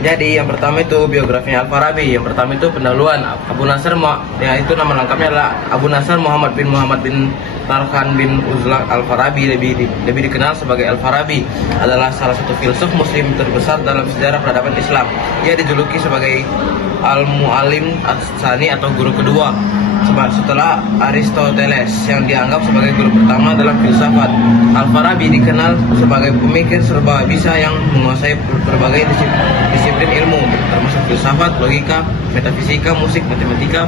Jadi yang pertama itu biografinya Al-Farabi. Yang pertama itu pendahuluan Abu Nasr, itu nama lengkapnya adalah Abu Nasr Muhammad bin Tarkhan bin Uzlaq Al-Farabi, lebih dikenal sebagai Al-Farabi, adalah salah satu filsuf muslim terbesar dalam sejarah peradaban Islam. Ia dijuluki sebagai Al-Mu'allim Ats-Tsani atau guru kedua setelah Aristoteles, yang dianggap sebagai guru pertama dalam filsafat. Al-Farabi dikenal sebagai pemikir serba bisa yang menguasai berbagai disiplin ilmu, termasuk filsafat, logika, metafisika, musik, matematika,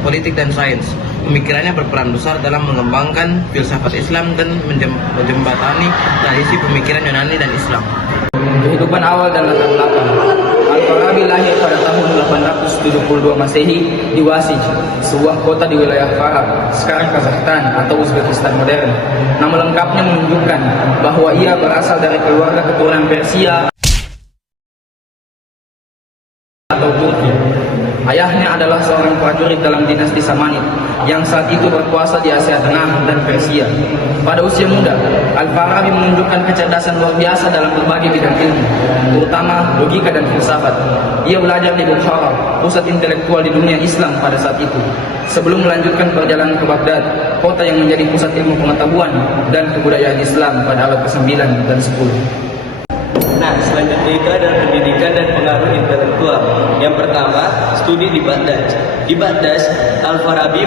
politik, dan sains. Pemikirannya berperan besar dalam mengembangkan filsafat Islam dan menjembatani tradisi pemikiran Yunani dan Islam. Kehidupan awal dan latar belakang. Al-Farabi lahir pada tahun 872 Masehi di Wasij, sebuah kota di wilayah Farab, sekarang Kazakhstan atau Uzbekistan modern. Nama lengkapnya menunjukkan bahwa ia berasal dari keluarga keturunan Persia atau Turki. Ayahnya adalah seorang prajurit dalam dinasti Samanid yang saat itu berkuasa di Asia Tengah dan Persia. Pada usia muda, Al-Farabi menunjukkan kecerdasan luar biasa dalam berbagai bidang ilmu, terutama logika dan filsafat. Ia belajar di Bukhara, pusat intelektual di dunia Islam pada saat itu, sebelum melanjutkan perjalanan ke Baghdad, kota yang menjadi pusat ilmu pengetahuan dan kebudayaan Islam pada abad ke-9 dan 10. Nah, selanjutnya itu adalah pendidikan dan pengaruh intelektual. Yang pertama, studi di Baghdad. Di Baghdad, Al-Farabi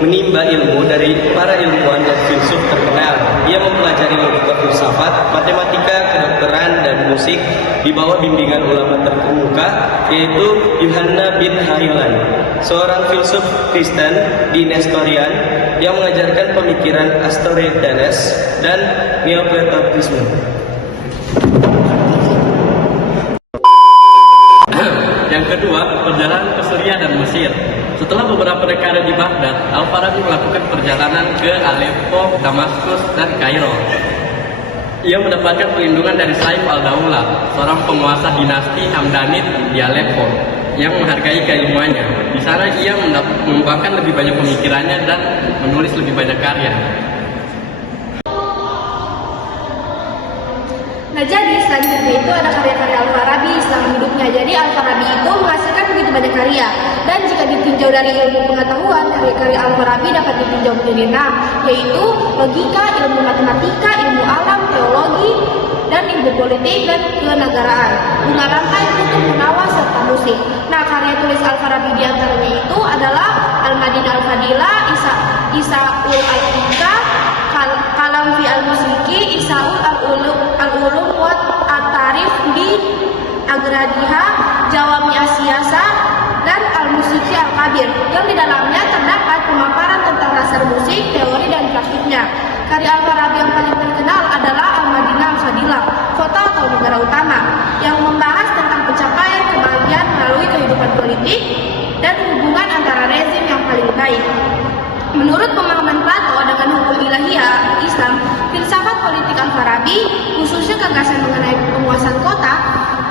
menimba ilmu dari para ilmuwan dan filsuf terkenal. Ia mempelajari logika filsafat, matematika, kedokteran, dan musik di bawah bimbingan ulama terkemuka, yaitu Yohanna bin Hailan, seorang filsuf Kristen di Nestorian yang mengajarkan pemikiran Aristoteles dan Neoplatonisme. Yang kedua, perjalanan ke Syria dan Mesir. Setelah beberapa dekade di Baghdad, Al-Farabi melakukan perjalanan ke Aleppo, Damaskus, dan Kairo. Ia mendapatkan perlindungan dari Saif al-Daulah, seorang penguasa dinasti Hamdanid di Aleppo, yang menghargai keilmuannya. Di sana ia mengembangkan lebih banyak pemikirannya dan menulis lebih banyak karya. Nah, jadi selanjutnya itu ada karya-karya Al-Farabi selama hidupnya. Jadi Al-Farabi itu menghasilkan begitu banyak karya, dan jika ditinjau dari ilmu pengetahuan, karya-karya Al-Farabi dapat ditinjau menjadi 6, yaitu logika, ilmu matematika, ilmu alam, teologi, dan ilmu politik dan kenegaraan, bunga rantai, kutub munawa, serta musik. Nah, karya tulis Al-Farabi diantaranya itu adalah Al-Madinah Al-Fadilah, Isaul Al-Hikah, Kalam fi al-Musiki, Isaul al-Ulum wa at-Tarif bi Agradiha, Jawami Asyasa, dan Al-Musiki Al-Kabir, yang di dalamnya terdapat pemaparan tentang dasar musik, teori, dan praktiknya. Karya Al-Farabi yang paling terkenal adalah Al-Madinah Al-Fadilah, kota atau negara utama, yang membahas tentang pencapaian kebahagiaan melalui kehidupan politik dan hubungan antara rezim yang paling baik. Menurut pemahaman Plato dengan hukum ilahiyah Islam, filsafat politik Al-Farabi, khususnya gagasan mengenai penguasaan kota,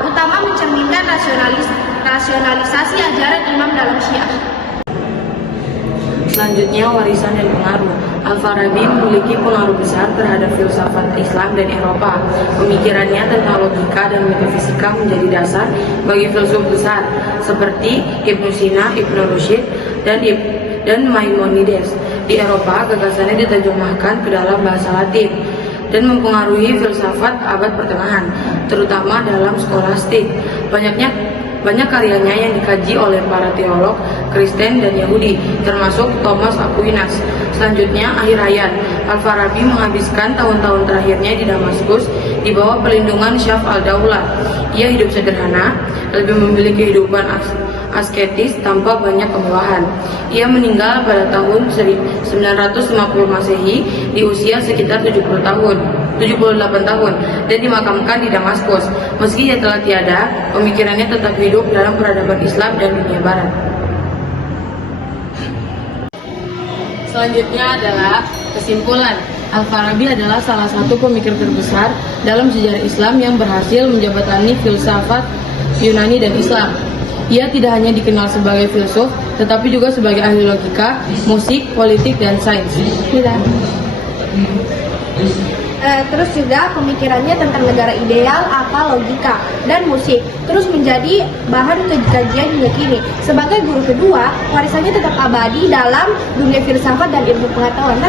utama mencerminkan rasionalisasi ajaran imam dalam Syiah. Selanjutnya, warisan dan pengaruh. Al-Farabi memiliki pengaruh besar terhadap filsafat Islam dan Eropa. Pemikirannya tentang logika dan metafisika menjadi dasar bagi filsuf besar seperti Ibnu Sina, Ibnu Rushd, dan Maimonides. Di Eropa, gagasannya diterjemahkan ke dalam bahasa Latin dan mempengaruhi filsafat abad pertengahan, terutama dalam skolastik. Banyak karyanya yang dikaji oleh para teolog Kristen dan Yahudi, termasuk Thomas Aquinas. Selanjutnya, akhir hayat. Al-Farabi menghabiskan tahun-tahun terakhirnya di Damaskus di bawah perlindungan Syaf al-Daulah. Ia hidup sederhana, lebih memilih kehidupan asketis tanpa banyak kemewahan. Ia meninggal pada tahun 950 Masehi di usia sekitar 78 tahun dan dimakamkan di Damaskus. Meski ia telah tiada, pemikirannya tetap hidup dalam peradaban Islam dan dunia barat. Selanjutnya adalah kesimpulan. Al-Farabi adalah salah satu pemikir terbesar dalam sejarah Islam yang berhasil menjembatani filsafat Yunani dan Islam. Ia tidak hanya dikenal sebagai filsuf, tetapi juga sebagai ahli logika, musik, politik, dan sains. terus juga pemikirannya tentang negara ideal, akal, logika, dan musik, terus menjadi bahan kajian hingga kini. Sebagai guru kedua, warisannya tetap abadi dalam dunia filsafat dan ilmu pengetahuan.